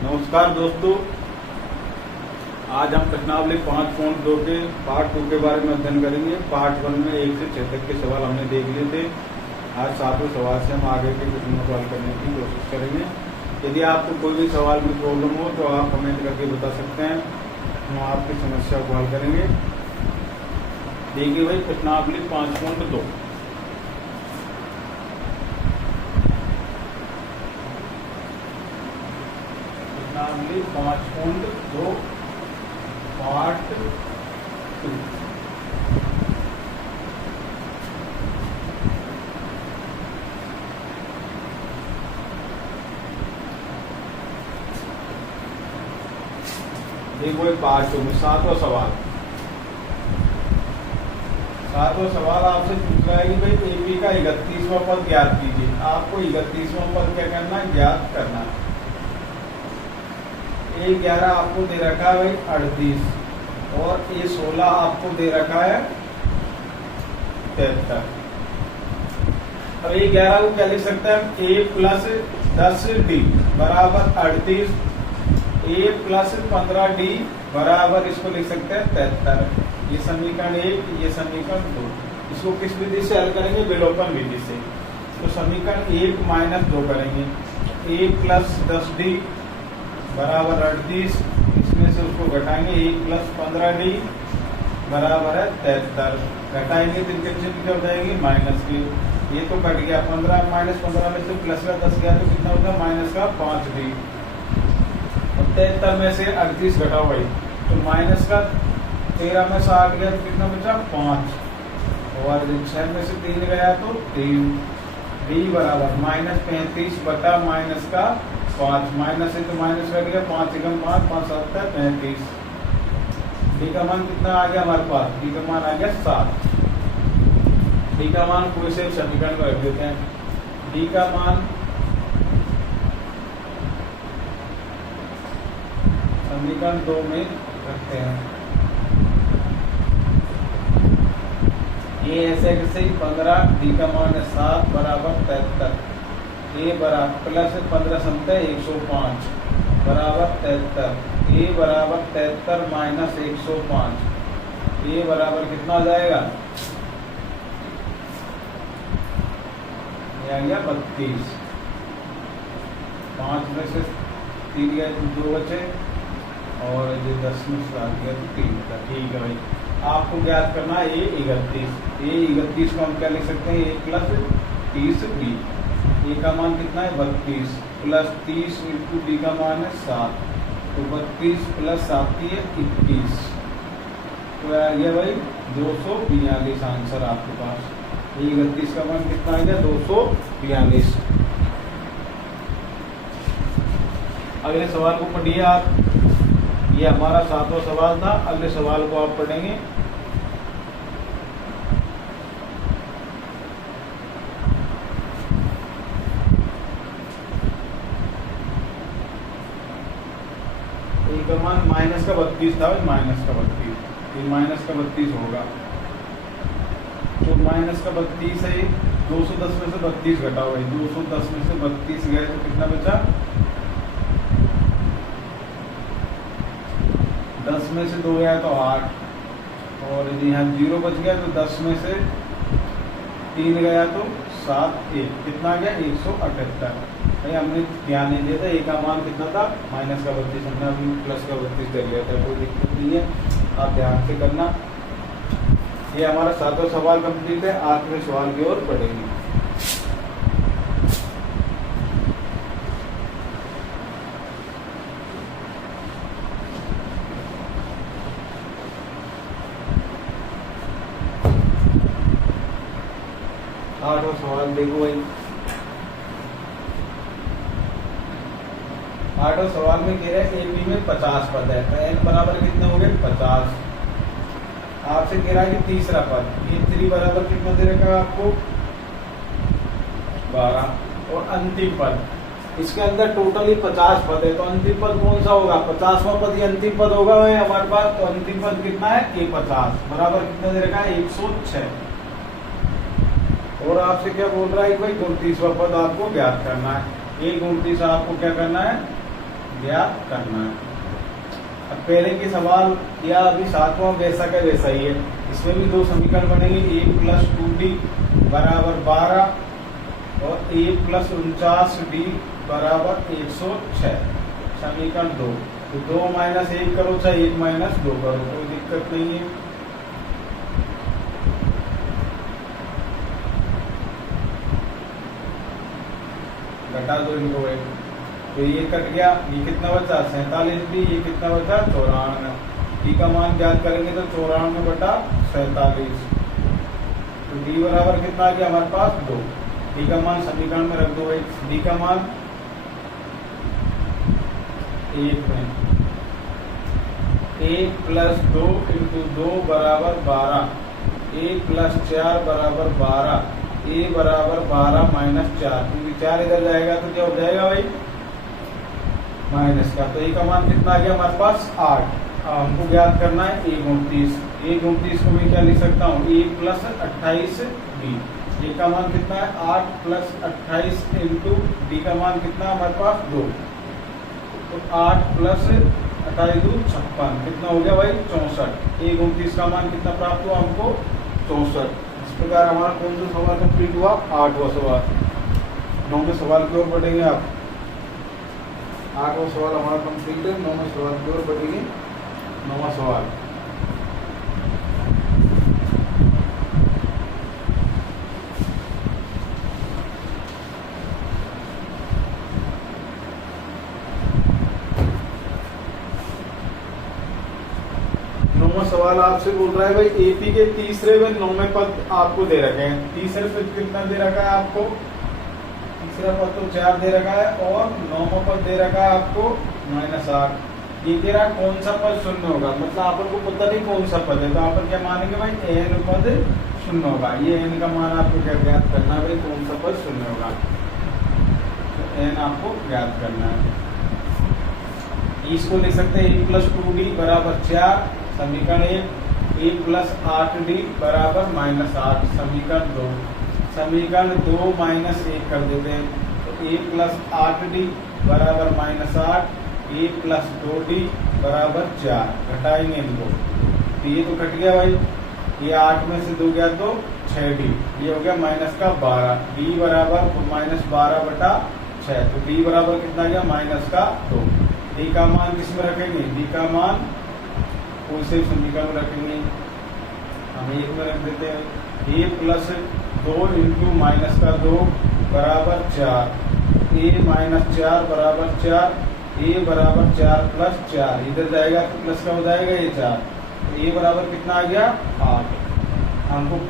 नमस्कार दोस्तों, आज हम प्रश्नावली 5.2 के पार्ट 2 के बारे में अध्ययन करेंगे। पार्ट 1 में 1 से 6 तक के सवाल हमने देख लिए थे। आज 7वें सवाल से हम आगे के प्रश्नों को हल करने की कोशिश करेंगे। यदि आपको कोई भी सवाल में प्रॉब्लम हो तो आप कमेंट करके बता सकते हैं, हम आपकी समस्या को हल करेंगे। देखिए भाई, प्रश्नावली 5.2 प्रश्नावली 5.2 पार्ट 2। देखो पार्ट 2 में 7वां सवाल आपसे पूछ रहा है कि भाई एपी का 31वां पद ज्ञात कीजिए। आपको 31वां पद क्या करना है, ज्ञात करना है। A11 आपको दे रखा है भाई 38 और A16 आपको दे रखा है 73। अब A11 को क्या लिख सकते हैं, A प्लस 10D बराबर 38, A प्लस 15D बराबर इसको लिख सकते हैं 73। ये समीकरण 1, ये समीकरण 2। इसको किस विधि से हल करेंगे, विलोपन विधि से। तो समीकरण 1 माइनस 2 करेंगे। A प्लस 10D बराबर 38, इसमें से उसको घटाएंगे। 1 प्लस 15D बराबर है 73। घटाएंगे तो इनके चिन्ह हो जाएगी माइनस के। ये तो कट गया, 15 माइनस 15 में से प्लस का 10 गया तो कितना होगा, माइनस का 5D। और 73 में से 38 घटाओ भाई, तो माइनस का 13 में से 8 गया तो कितना बचा, 5। और 6 में से 3 गया तो 3। D बराबर माइनस 35 बटा माइनस का 5। माइनस है तो माइनस कर दिया, 5 एकम 5, 5 7 35। D का मान कितना आ गया हमारे पास, D का मान आ गया 7। D का मान कोई से समीकरण को रख देते हैं। D का मान समीकरण 2 में रखते हैं। ये ऐसे कैसे 15, D का मान है 7 बराबर 73। A बराबर प्लस 15 समता 105 बराबर 73। A बराबर 73 माइनस 105। A बराबर कितना आ जाएगा, ये आ गया 32। 5 में से 3 गया तो 2 बचे, और ये 10 में से 7 गया तो 3 का। ठीक है भाई, आपको ज्ञात करना है A31 को हम क्या लिख सकते हैं, A प्लस 30D। A का मान कितना है 32 प्लस 30 इंटू D का मान है 7, तो 32 प्लस 7 है 21। तो ये भाई 242 आंसर आपके पास। ये 31 का मान कितना आ गया, 242। अगले सवाल को पढ़िए आप। ये हमारा 7वां सवाल था। अगले सवाल को आप पढ़ेंगे। का मान माइनस का 32 था, माइनस का 32, ये माइनस का 32 होगा। तो माइनस का 32 है, 210 में से 32 घटाओ भाई। 210 में से 32 गए तो कितना बचा, 10 में से 2 गया तो 8, और यदि यहाँ 0 बच गया तो 10 में से 3 गया तो 7, 1 कितना आ गया, 178। भाई हमने ध्यान नहीं दिया था, A का मान कितना था, माइनस का 32। हमने अभी प्लस का 32 कर लिया था, कोई दिक्कत नहीं है, आप ध्यान से करना। ये हमारा 7वां सवाल कंप्लीट है। 8वें सवाल की ओर बढ़ेंगे। आठवां सवाल देखो भाई। 8वें सवाल में कह रहे हैं एपी में 50 पद है, तो n बराबर कितने हो गए, 50। आपसे कह रहा है कि तीसरा पद A3 बराबर कितना दे रखा है आपको, 12। और अंतिम पद, इसके अंदर टोटली 50 पद है, तो अंतिम पद कौन सा होगा, 50वां पद ही अंतिम पद होगा भाई हमारे पास। तो अंतिम पद कितना है, A50 बराबर कितना दे रखा है, 106। और आपसे क्या बोल रहा है भाई 29वां पद आपको ज्ञात करना है। 1 29 आपको क्या करना है ज्ञात करना है। अब पहले की सवाल या अभी सातवां वैसा का वैसा ही है, इसमें भी दो समीकरण बनेंगे, a प्लस 2d बराबर 12 और a प्लस 49d बराबर 106। समीकरण 2, तो 2 माइनस 1 करो चाहे 1 माइनस 2 करो, कोई दिक्कत नहीं है। घटा दो इनको भाई, तो ये कट गया, ये कितना बचा 47d, ये कितना बचा 94। डी का मान ज्ञात करेंगे तो 94 बटा 47, तो डी बराबर कितना आ गया हमारे पास 2। डी का मान समीकरण में रख दो भाई, डी का मान 1 में a प्लस 2 इंटू 2 बराबर 12, a प्लस 4 बराबर 12, a बराबर 12 माइनस 4, क्योंकि 4 इधर जाएगा तो क्या हो जाएगा भाई माइनस का, तो a का मान कितना आ गया हमारे पास 8। हमको ज्ञात करना है a 29, a 29 को मैं क्या लिख सकता हूँ a प्लस 28b, a का मान कितना है 8 प्लस 28 इंटू d का मान कितना हमारे पास 2, तो 8 प्लस 28 56, कितना हो गया भाई 64। a 29 का मान कितना प्राप्त हुआ हमको 64। इस प्रकार हमारा कौन सा सवाल कंप्लीट हुआ 8वां सवाल। 9वें सवाल की ओर बढ़ेंगे आप, 8वां सवाल हमारा कंप्लीट है, 9वें सवाल की ओर बढ़ेंगे। 9वां सवाल, सवाल आपसे बोल रहा है भाई एपी के तीसरे व 9वें पद आपको दे रखे हैं। तीसरे पद कितना दे रखा है आपको, तीसरा पद तो 4 दे रखा है और 9वां पद दे रखा है आपको -8। ये कह रहा है कौन सा पद शून्य होगा, मतलब आपको पता नहीं कौन सा पद है, तो आप क्या मानेंगे भाई n पद शून्य होगा। ये n का मान आपको क्या ज्ञात करना है भाई, कौन सा पद शून्य होगा, तो n आपको ज्ञात करना है। इसको लिख सकते हैं a प्लस 2d बराबर 4, समीकरण 1, a प्लस 8d बराबर -8, समीकरण 2। समीकरण 2 माइनस 1 कर देते हैं, तो a प्लस 8d बराबर -8, a प्लस 2d बराबर 4, घटाएंगे इनको, तो ये तो कट गया भाई, ये 8 में से 2 गया तो 6d, ये हो गया माइनस का 12, d बराबर -12 बटा 6, तो d बराबर कितना गया -2। d का मान किसमें रखेंगे, d का मान कौन से समीकरण में रखेंगे, हम 1 में रख देते हैं, a प्लस 2 इंटू -2 बराबर 4, a माइनस 4 बराबर 4, a बराबर 4 प्लस 4, इधर जाएगा तो प्लस का हो जाएगा ये 4, तो a बराबर कितना आ गया 8। हमको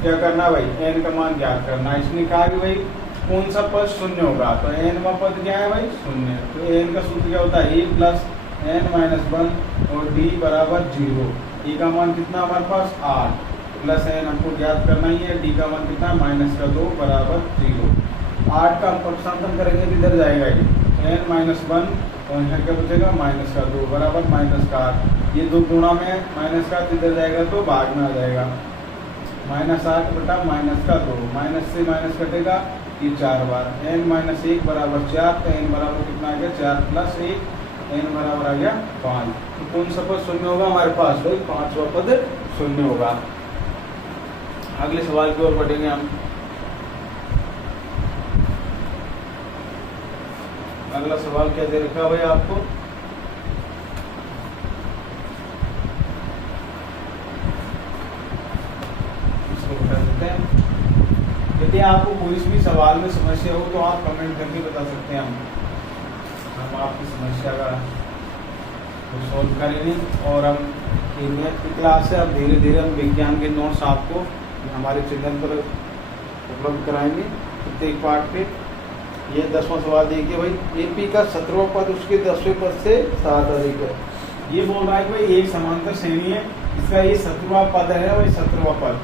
क्या करना भाई n का मान ज्ञात करना है। इसने कहा कि भाई कौन सा पद शून्य होगा, तो n का पद क्या है भाई शून्य, तो n का सूत्र क्या होता है a प्लस n-1 और d बराबर 0। d का मान कितना हमारे पास 8 प्लस n हमको ज्ञात करना ही है, d का मान कितना -2 बराबर 0। 8 का हम प्रतिस्थापन करेंगे तो इधर जाएगा ये n-1 और यहाँ क्या बचेगा -2 बराबर -8, ये 2 गुणा में माइनस का इधर जाएगा तो भाग में आ जाएगा, -8 बटा -2, माइनस से माइनस कटेगा ये 4 बार, n-1 बराबर 4, तो n बराबर कितना आ गया 4 प्लस 1, n बराबर आ गया 5। तो कौन सा पद शून्य होगा हमारे पास भाई 5वां पद शून्य होगा। अगले सवाल की ओर बढ़ेंगे हम। अगला सवाल क्या दे रखा भाई आपको, इसको बता देते हैं। यदि आपको कोई भी सवाल में समस्या हो तो आप कमेंट करके बता सकते हैं, हम आपकी समस्या का सॉल्व करेंगे। और हम इंग्लिश की क्लास है, अब धीरे धीरे हम विज्ञान के नोट्स आपको हमारे चैनल पर उपलब्ध कराएंगे प्रत्येक पार्ट पे। ये 10वां सवाल देखिए भाई, एपी का 17वां पद उसके 10वें पद से 7 अधिक है। ये बोल रहा है कि भाई एक समांतर श्रेणी है, इसका ये 17वां पद है, वही 17वां पद,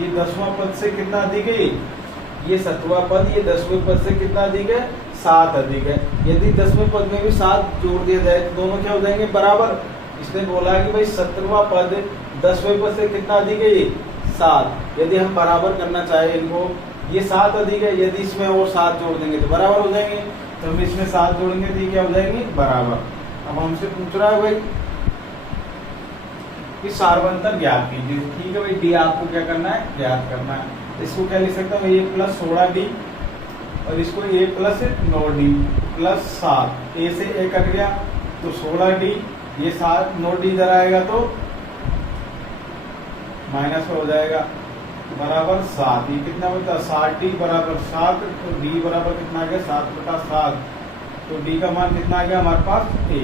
ये 10वां पद से कितना अधिक है, ये 17वां पद ये 10वें पद से कितना अधिक है 7 अधिक है। यदि 10वें पद में भी 7 जोड़ दिया जाए तो दोनों क्या हो जाएंगे बराबर। इसने बोला है कि भाई 17वां पद 10वें पद से कितना अधिक है, ये 7। यदि हम बराबर करना चाहे इनको, ये 7 अधिक है, यदि इसमें और 7 जोड़ देंगे तो बराबर हो जाएंगे। तो हम इसमें 7 जोड़ेंगे तो ये क्या हो जाएंगे बराबर। अब हमसे पूछ रहा है भाई कि सार्वंतर ज्ञात कीजिए। ठीक है भाई, डी आपको क्या करना है, ज्ञात करना है। इसको क्या लिख सकता हूँ, ए प्लस 16d और इसको ए प्लस 9d प्लस 7। ए से ए कट गया तो 16d, ये 9d इधर आएगा तो माइनस हो जाएगा बराबर 7। ये कितना बचा, 60d बराबर 7। तो d बराबर कितना आ गया, 7/7। तो d का मान कितना आ गया हमारे पास, a।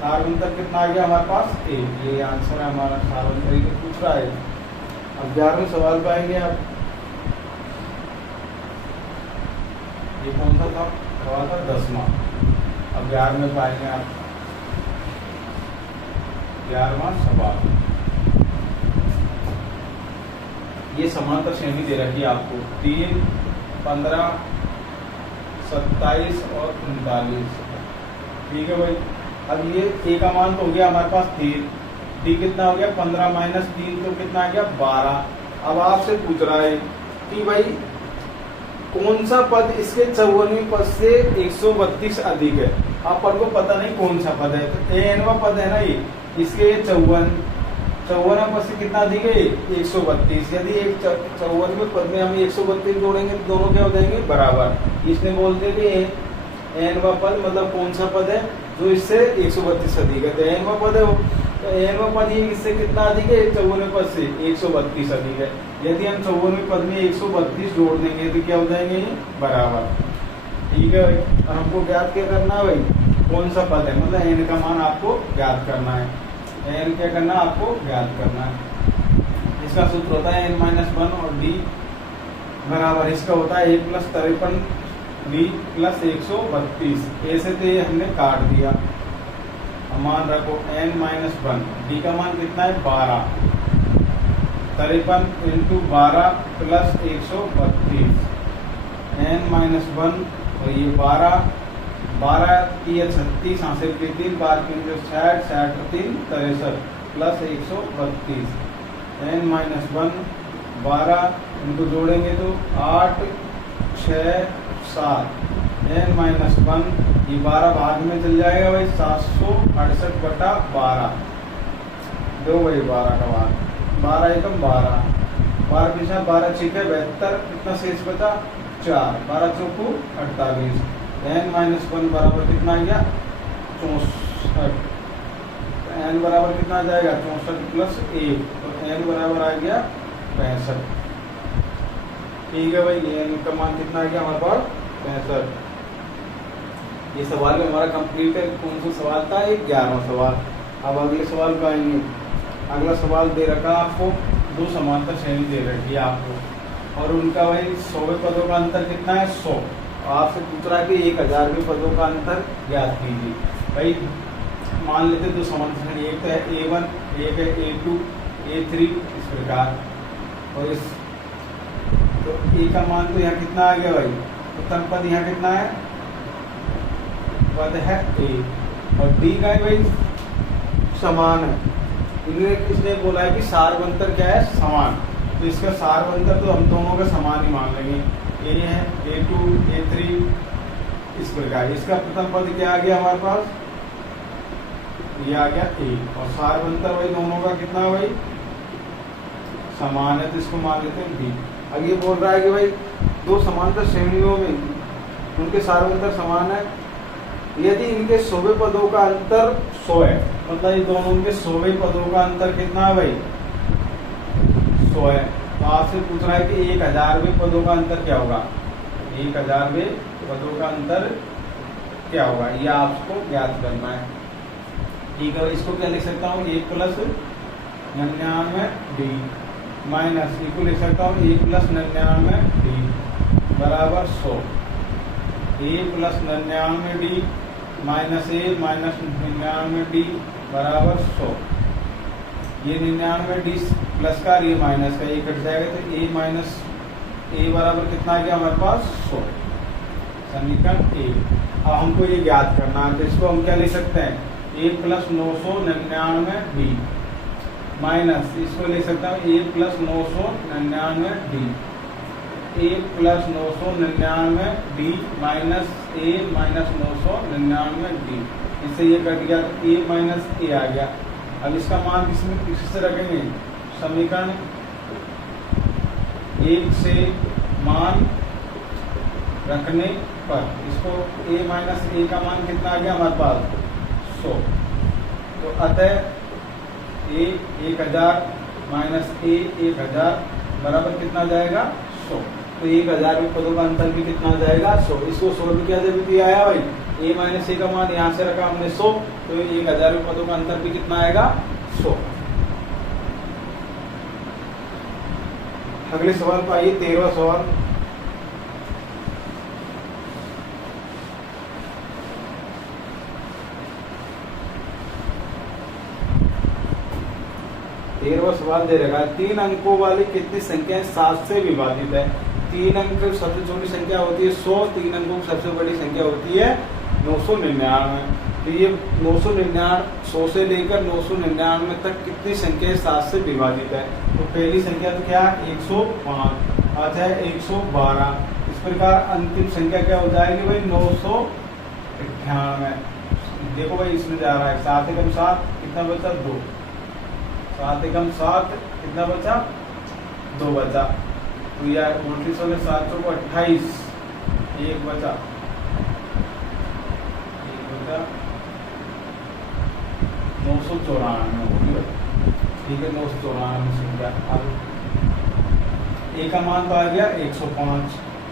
सार्वंतर कितना आ गया हमारे पास, a। ये आंसर है हमारा सार्वंतर। ये पूछ रहा है। अब 11वें सवाल पे आएंगे आप। ये कौन सा था सवाल, था 10वां। अब 11वें पाएंगे आप, 11वां सवाल। ये समांतर श्रेणी दे रखी है आपको, 3, 15, 27 और 39। ठीक है भाई। अब ये ए का मान तो हो गया हमारे पास 3, डी कितना हो गया 15 माइनस 3 तो कितना आ गया 12। अब आपसे पूछ रहा है कि भाई कौन सा पद इसके 54वें पद से 132 अधिक है। अपन को पता नहीं कौन सा पद है, तो एनवा पद है ना ये, इसके 54 पद से कितना अधिक है 132। यदि एक 54वें पद में हम 132 जोड़ेंगे तो दोनों क्या हो जाएंगे बराबर। इसने बोलते कि एनवा पद मतलब कौन सा पद है जो इससे 132 अधिक है, तो एनवा पद है वो। तो एनवा पद ये इससे कितना अधिक है 54वें पद से 132 अधिक है। यदि हम 54वें पद में 132 जोड़ देंगे तो क्या हो जाएंगे बराबर। ठीक है भाई। और हमको ज्ञात क्या करना है भाई, कौन सा पद है, मतलब एन का मान आपको ज्ञात करना है। एन क्या करना आपको ज्ञात करना है। इसका सूत्र होता है n-1 और d बराबर इसका होता है 1 + 53 d + 132। ए से तो ये हमने काट दिया। मान रखो n-1, d का मान कितना है 12, 53 × 12 + 132 n-1 और ये 12 की 36 हासिल की 3 बार 3 60 60 3 63 प्लस 132 n-1 12 इनको जोड़ेंगे तो 8 6 7 n-1 ये 12 भाग में चल जाएगा भाई 768/12 दो भाई 12 का भाग 12 एकम 12 12 पीछा 12 6 72 कितना शेष बचा 4 12 चौको 48 n-1 बराबर कितना आ गया 64। n बराबर कितना आ जाएगा 64 + 1 तो n बराबर आ गया 65। ठीक है भाई, n का मान कितना आ गया हमारे पास 65। ये सवाल भी हमारा कंप्लीट है। कौन सा सवाल था, एक 11वां सवाल। अब अगले सवाल पे आएंगे। अगला सवाल दे रखा आपको, दो समांतर श्रेणी दे रखी है आपको और उनका भाई 100वें पदों का अंतर कितना है 100। आपसे पूछ रहा है कि 1000वें पदों का अंतर ज्ञात कीजिए। भाई मान लेते दो समांतर श्रेणी, एक तो है A1, एक है A2, A3 इस प्रकार। और इस तो A का मान तो यहाँ कितना आ गया भाई, प्रथम पद यहाँ कितना है पद है A और D का है भाई समान है। इन्हें किसने बोला है कि सार्वंतर क्या है समान, तो इसका सार्वंतर तो हम दोनों का समान ही मान लेंगे। A है A2 A3 इस प्रकार। इसका प्रथम पद क्या आ गया हमारे पास, ये आ गया A और सार्वंतर भाई दोनों का कितना भाई समान है, तो इसको मान लेते हैं B। अब ये बोल रहा है कि भाई दो समांतर श्रेणियों में उनके सार्वंतर समान है यदि इनके 100वें पदों का अंतर 100 है, मतलब ये दोनों के 100वें पदों का अंतर कितना है भाई 100 है। तो आपसे पूछ रहा है कि 1000वें पदों का अंतर क्या होगा, 1000वें पदों का अंतर क्या होगा, ये आपको ज्ञात करना है। ठीक है, इसको क्या लिख सकता हूँ 1 + 99d माइनस इसको लिख सकता हूँ 1 + 99d बराबर 100। 1 + 99d माइनस 1 माइनस 99d बराबर 100। ये 99d प्लस का ये माइनस का ये कट जाएगा तो a माइनस a बराबर कितना आ गया हमारे पास 100। समीकरण a। अब हमको ये ज्ञात करना है तो इसको हम क्या लिख सकते हैं 1 + 999d माइनस इसको लिख सकता हूँ 1 + 999d 1 + 999d माइनस ए माइनस 999 डी। इससे ये कट गया तो ए माइनस ए आ गया। अब इसका मान किसी से रखेंगे, समीकरण 1 से मान रखने पर इसको ए माइनस ए का मान कितना आ गया हमारे पास 100। तो अतः ए 1000 माइनस ए 1000 बराबर कितना जाएगा 100। तो 1000 में पदों का अंतर भी कितना जाएगा 100। इसको 100 में क्या दिया आया भाई, ए माइनस ए का मान यहाँ से रखा हमने 100, तो 1000 में पदों का अंतर भी कितना आएगा 100। अगले सवाल पर आइए, 13वां सवाल। सवाल दे रखा है 3 अंकों वाली कितनी संख्याएं 7 से विभाजित है। 3 अंक सबसे छोटी संख्या होती है 100, 3 अंकों की सबसे बड़ी संख्या होती है 999। तो ये 999 100 से लेकर 999 तक कितनी संख्याएं 7 से विभाजित है। तो पहली संख्या तो क्या 105, अच्छा है 112। इस प्रकार अंतिम संख्या क्या हो जाएगी भाई 998। देखो भाई इसमें जा रहा है 7 एकम 7 कितना बचा 2, 7 एकम 7 कितना बचा 2 बचा। तो यार 29 में 7 चौको 28, 1 बचा 994 होगी भाई, ठीक है 994 संख्या। अब ए का मान तो आ गया 105,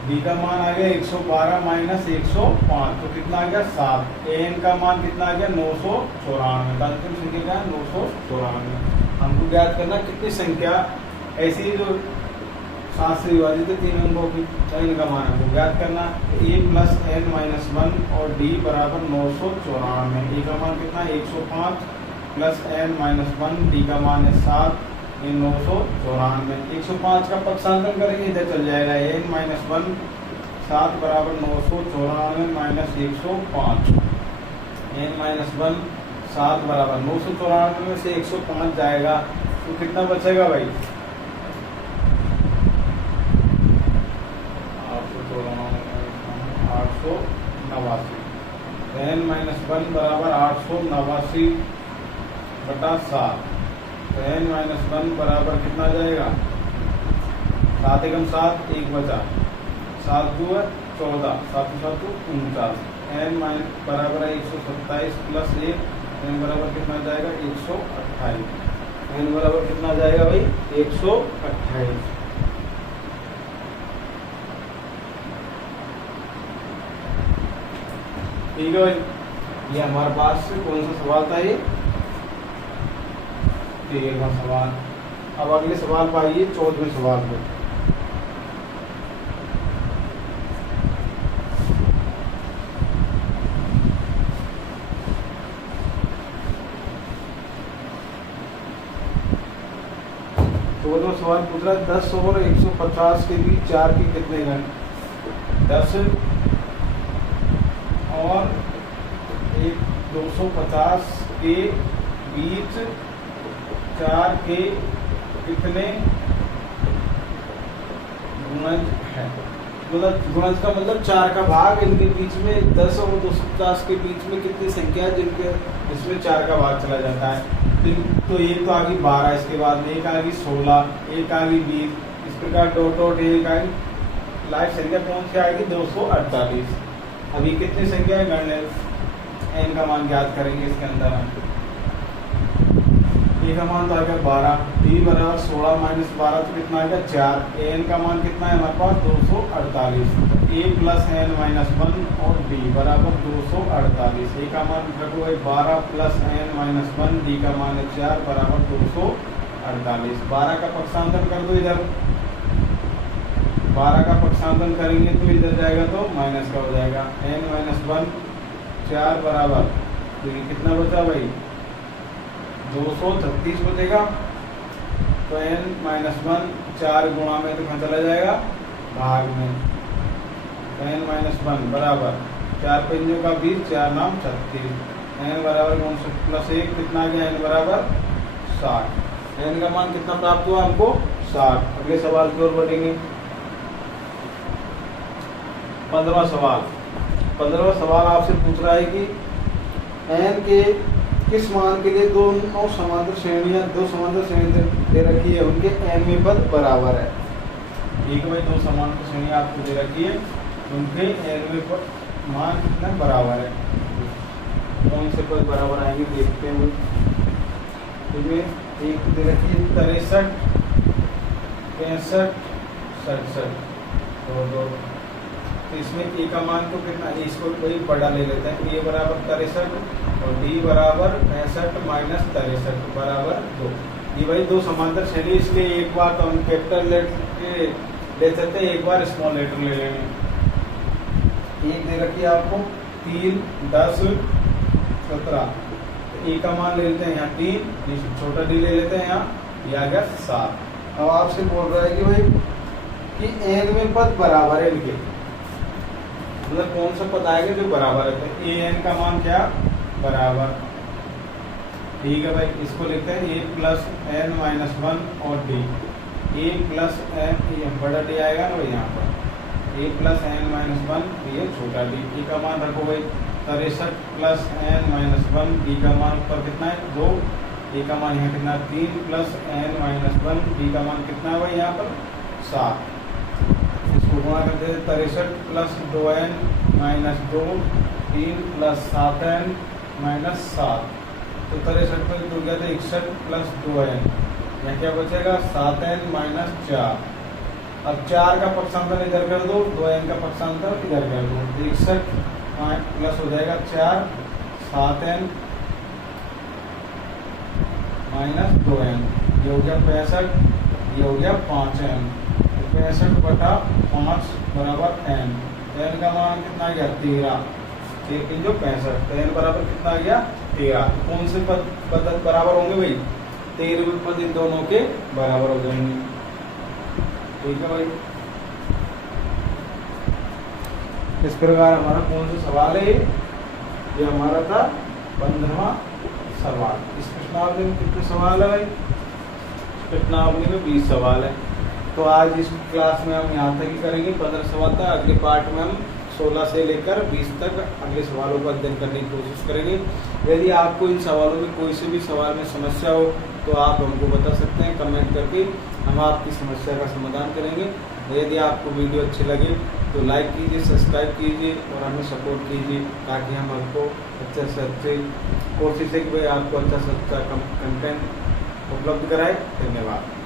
बी का मान आ गया 112 माइनस 105, तो कितना आ गया 7। एन का मान कितना आ गया 994, अंतिम संख्या क्या है 994। हमको ज्ञात करना कितनी संख्या ऐसी जो 7 से विभाजित है 3 अंकों की, इनका मान हमको ज्ञात करना। ए प्लस एन माइनस 1 और डी बराबर 994। ए का मान कितना 105 प्लस एन माइनस 1, डी का मान है 7, ये 994। 105 का पक्षांतरण करेंगे इधर चल जाएगा, एन माइनस 1 7 बराबर 994 माइनस 105। एन माइनस 1 7 बराबर 994 में से 105 जाएगा तो कितना बचेगा भाई 889। एन माइनस 1 बराबर 889 बटा 7। तो एन माइनस 1 बराबर कितना जाएगा 7 एकम 7, 1 बचा 7 2 14, 7 7 49। एन माइनस बराबर है 127 प्लस 1, एन बराबर कितना जाएगा 128। एन बराबर कितना जाएगा भाई 128। ठीक है भाई, ये हमारे पास कौन सा सवाल था ये 13वां सवाल। अब अगले सवाल पाइए 14वें सवाल पे। सवाल पूछ रहा है 10 और 150 के बीच 4 के कितने घन। 10 और 250 के बीच 4 के कितने गुणज है। गुणज का मतलब 4 का भाग, इनके बीच में 10 और 250 के बीच में कितनी संख्या है जिनके जिसमें 4 का भाग चला जाता है। तो एक तो आ गई 12, इसके बाद में एक आ गई 16, एक आ गई 20, इस प्रकार डॉट डॉट एक आ गई। लाइव संख्या कौन सी आएगी 248। अभी कितनी संख्या है गणना, एन का मान ज्ञात करेंगे इसके अंदर हम। ए का मान तो आ गया 12, बी बराबर 16 माइनस 12 तो कितना आ गया 4। एन का मान कितना है हमारे पास 248। ए प्लस एन माइनस 1 और बी बराबर 248। ए का मान रखो है 12 प्लस एन माइनस 1, डी का मान है 4 बराबर 248। 12 का पक्षांतरण कर दो इधर, 12 का पक्षांतरण करेंगे तो इधर जाएगा तो माइनस का हो जाएगा। एन माइनस 1 4 बराबर, तो ये कितना बचा भाई 236 बचेगा। तो एन माइनस 1 4 गुणा में तो कहाँ चला जाएगा भाग में। एन माइनस 1 बराबर 4 पंजों का 20, 4 नाम 36। एन बराबर 59 प्लस 1 कितना आ गया एन बराबर 60। एन का मान कितना प्राप्त हुआ हमको 60। अगले सवाल की ओर बढ़ेंगे। 15वां सवाल। 15वां सवाल आपसे पूछ रहा है कि n के किस मान के लिए दोनों समांतर श्रेणियां दो समांतर श्रेणी दे रखी है, उनके n में पद बराबर है। ठीक है भाई, दो समांतर श्रेणी आपको दे रखी है, उनके n में पद मान कितना बराबर है। कौन से पद बराबर आएंगे देखते हैं। इसमें एक दे रखी है 63, 65, 67 दो। तो इसमें ए का मान तो कितना, इसको वही बड़ा ले लेते हैं। ए बराबर 63 और डी बराबर 65 माइनस 63 बराबर 2। ये भाई दो समांतर श्रेणी, इसलिए एक बार तो हम कैपिटल लेटर ले सकते हैं, एक बार स्मॉल लेटर ले लेंगे। एक दे रखी है आपको 3, 10, 17। ए का मान ले लेते हैं यहाँ 3, छोटा डी ले लेते हैं यहाँ, ये आ गया 7। अब आपसे बोल रहा है कि भाई कि n में पद बराबर है इनके, मतलब कौन सा पद आएगा जो बराबर है। तो ए एन का मान क्या बराबर, ठीक है भाई, इसको लिखते हैं a प्लस n माइनस 1 और d। a प्लस n बड़ा डी आएगा ना भाई यहाँ पर, a प्लस n माइनस 1, ये छोटा डी। e का मान रखो भाई 63 प्लस n माइनस 1, d का मान पर कितना है 2, a का मान यहाँ कितना 3 प्लस n माइनस 1, d का मान कितना है भाई यहाँ पर 7। इसको गुणा करते हैं 63 plus 2n minus 2, 3 plus 7n minus 7। तो 63 पर जुड़ गया था 61 प्लस 2n, यहाँ क्या बचेगा 7n माइनस 4। अब 4 का पक्षांतर इधर कर दो, 2n का पक्षांतर इधर कर दो, 61 प्लस हो जाएगा 4, 7n माइनस 2n, ये हो गया 65, ये हो गया 5n। 65 बटा 5 बराबर n। तो n का मान कितना आ गया 13, 3 जो 65, तो n बराबर कितना आ गया 13। तो कौन से पद बराबर होंगे भाई, 13वें पद इन दोनों के बराबर हो जाएंगे। ठीक है भाई, इस प्रकार हमारा कौन सा सवाल है, ये हमारा था 15वां सवाल। इस प्रश्नावली में कितने सवाल है भाई, प्रश्नावली में 20 सवाल है। तो आज इस क्लास में हम यहाँ तक ही करेंगे, 15 सवाल था। अगले पार्ट में हम 16 से लेकर 20 तक अगले सवालों का अध्ययन करने की कोशिश करेंगे। यदि आपको इन सवालों में कोई से भी सवाल में समस्या हो तो आप हमको बता सकते हैं कमेंट करके, हम आपकी समस्या का समाधान करेंगे। यदि आपको वीडियो अच्छी लगे तो लाइक कीजिए, सब्सक्राइब कीजिए और हमें सपोर्ट कीजिए, ताकि हम आपको अच्छे से अच्छे कोशिश है कि भाई आपको अच्छा से अच्छा कंटेंट उपलब्ध कराए। धन्यवाद।